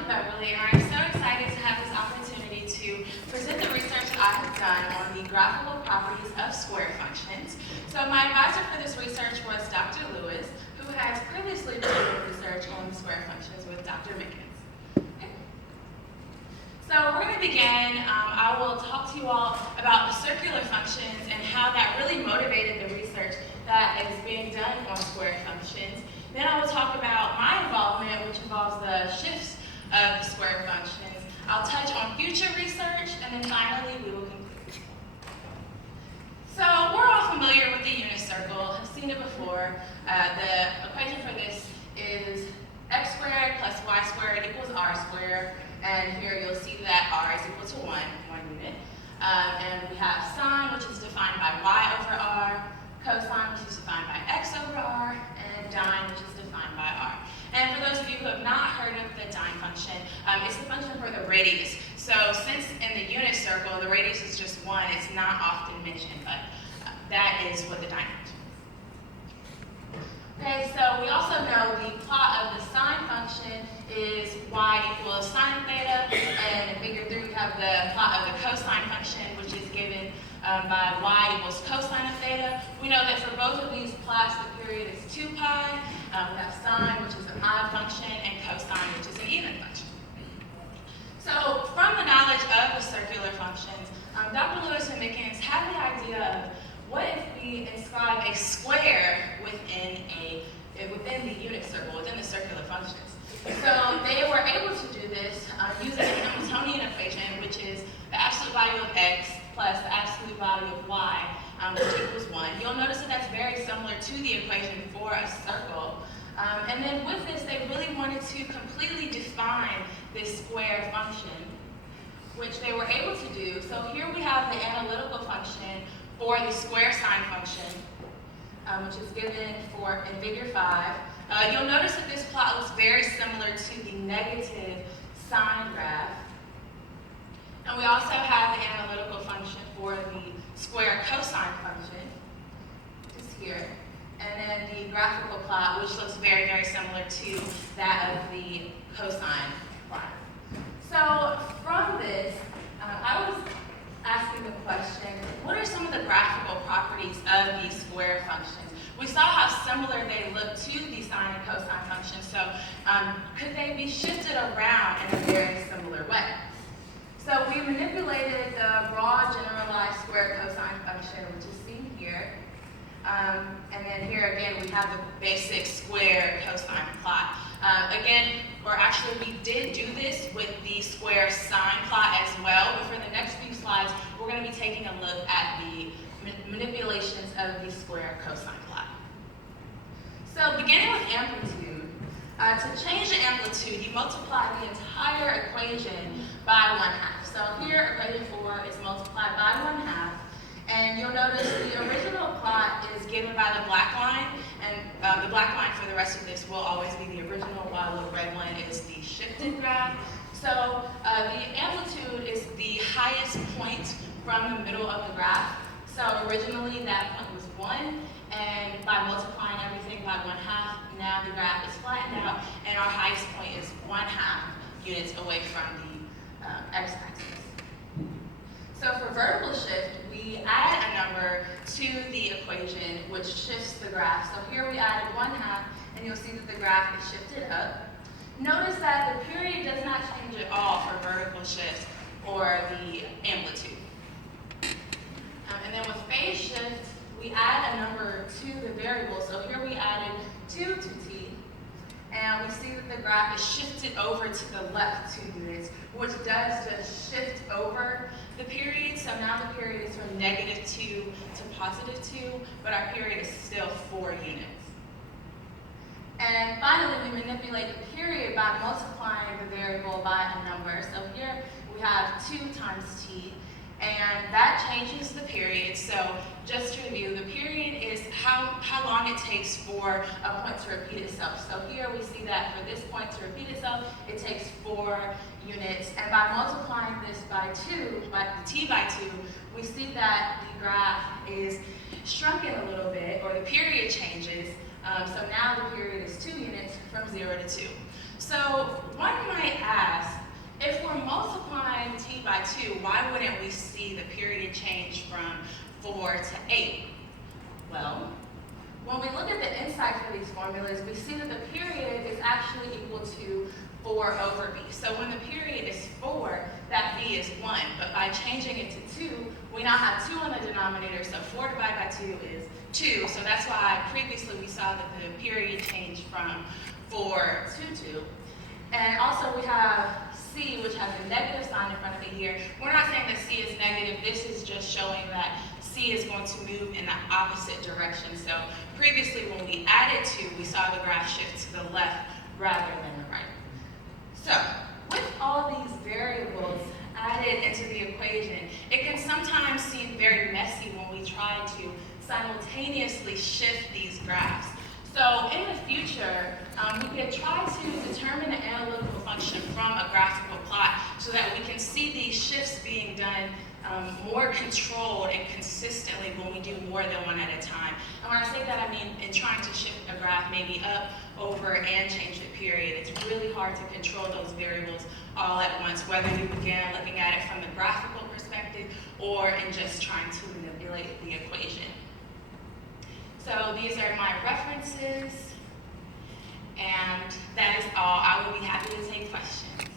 I'm Beverly, and I'm so excited to have this opportunity to present the research that I have done on the graphical properties of square functions. So my advisor for this research was Dr. Lewis, who has previously done research on square functions with Dr. Mickens. Okay. So we're going to begin. I will talk to you all about the circular functions and how that really motivated the research that is being done on square functions. Then I will talk about my involvement, which involves the shifts of the square functions. I'll touch on future research, and then finally we will conclude. So we're all familiar with the unit circle, have seen it before. The equation for this is x squared plus y squared equals r squared, and here you'll see that r is equal to 1 unit. And we have sine, which is defined by y over r, cosine, which is defined by x over r, and dine, which is defined by r. And for those of you who have not heard of the dine function, it's the function for the radius. So since in the unit circle, the radius is just 1, it's not often mentioned, but that is what the dine function is. Okay, so we also know the plot of the sine function is y equals sine theta, and in figure 3 we have the plot of the cosine function, which is given by y equals cosine of theta. We know that for both of these plots, the period is 2 pi. We have sine, which is an odd function, and cosine, which is an even function. So from the knowledge of the circular functions, Dr. Lewis and Mickens had the idea of what if we inscribe a square within the unit circle, within the circular functions. So they were able to do this using a Latonya equation, which is the absolute value of x plus the absolute value of y, which equals 1. You'll notice that that's very similar to the equation for a circle. And then with this, they really wanted to completely define this square function, which they were able to do. So here we have the analytical function for the square sine function, which is given in figure 5. You'll notice that this plot looks very similar to the negative sine graph. And we also have the analytical function for the square cosine function, which is here. And then the graphical plot, which looks very, very similar to that of the cosine plot. So from this, I was asking the question, what are some of the graphical properties of these square functions? We saw how similar they look to the sine and cosine functions, so could they be shifted around in a very similar way? So we manipulated the raw generalized square cosine function, which is seen here. And then here again, we have the basic square cosine plot. We did do this with the square sine plot as well, but for the next few slides, we're going to be taking a look at the manipulations of the square cosine plot. So beginning with amplitude, to change the amplitude, you multiply the entire equation by 1/2. So here, equation 4 is multiplied by 1/2. And you'll notice the original plot is given by the black line, and the black line for the rest of this will always be the original, while the red one is the shifted graph. So the amplitude is the highest point from the middle of the graph. So originally that point was 1, and by multiplying everything by 1/2, now the graph is flattened out, and our highest point is 1/2 units away from the x-axis. So for vertical shift, we add a number to the equation which shifts the graph. So here we added 1/2, and you'll see that the graph is shifted up. Notice that the period does not change at all for vertical shift or the amplitude. And then with phase shift, we add a number to the variable. So here we added 2 to t, and we see that the graph is shifted over to the left 2 units, which does just shift over the period. So now the period is from -2 to +2, but our period is still 4 units. And finally, we manipulate the period by multiplying the variable by a number. So here we have 2 times t, and that changes the period. So just to review, the period is how long it takes for a point to repeat itself. So here we see that for this point to repeat itself, it takes 4 units. And by multiplying this by 2, t by 2, we see that the graph is shrunken a little bit, or the period changes. So now the period is 2 units from 0 to 2. So one might ask, if we're multiplying t by 2, why wouldn't we see the period change from 4 to 8? Well, when we look at the inside for these formulas, we see that the period is actually equal to 4 over b. So when the period is 4, that b is 1. But by changing it to 2, we now have 2 on the denominator, so 4 divided by 2 is 2. So that's why previously we saw that the period changed from 4 to 2. And also we have c, which has a negative sign in front of it here. We're not saying that c is negative. This is just showing that c is going to move in the opposite direction. So previously when we added 2, we saw the graph shift to the left rather than the right. So with all these variables added into the equation, it can sometimes seem very messy when we try to simultaneously shift these graphs. So in the future, we could try to determine an analytical function from a graphical plot so that we can see these shifts being done more controlled and consistently when we do more than one at a time. And when I say that, I mean in trying to shift a graph maybe up, over, and change the period. It's really hard to control those variables all at once, whether you begin looking at it from the graphical perspective or in just trying to manipulate the equation. So these are my references, and that is all. I will be happy to take questions.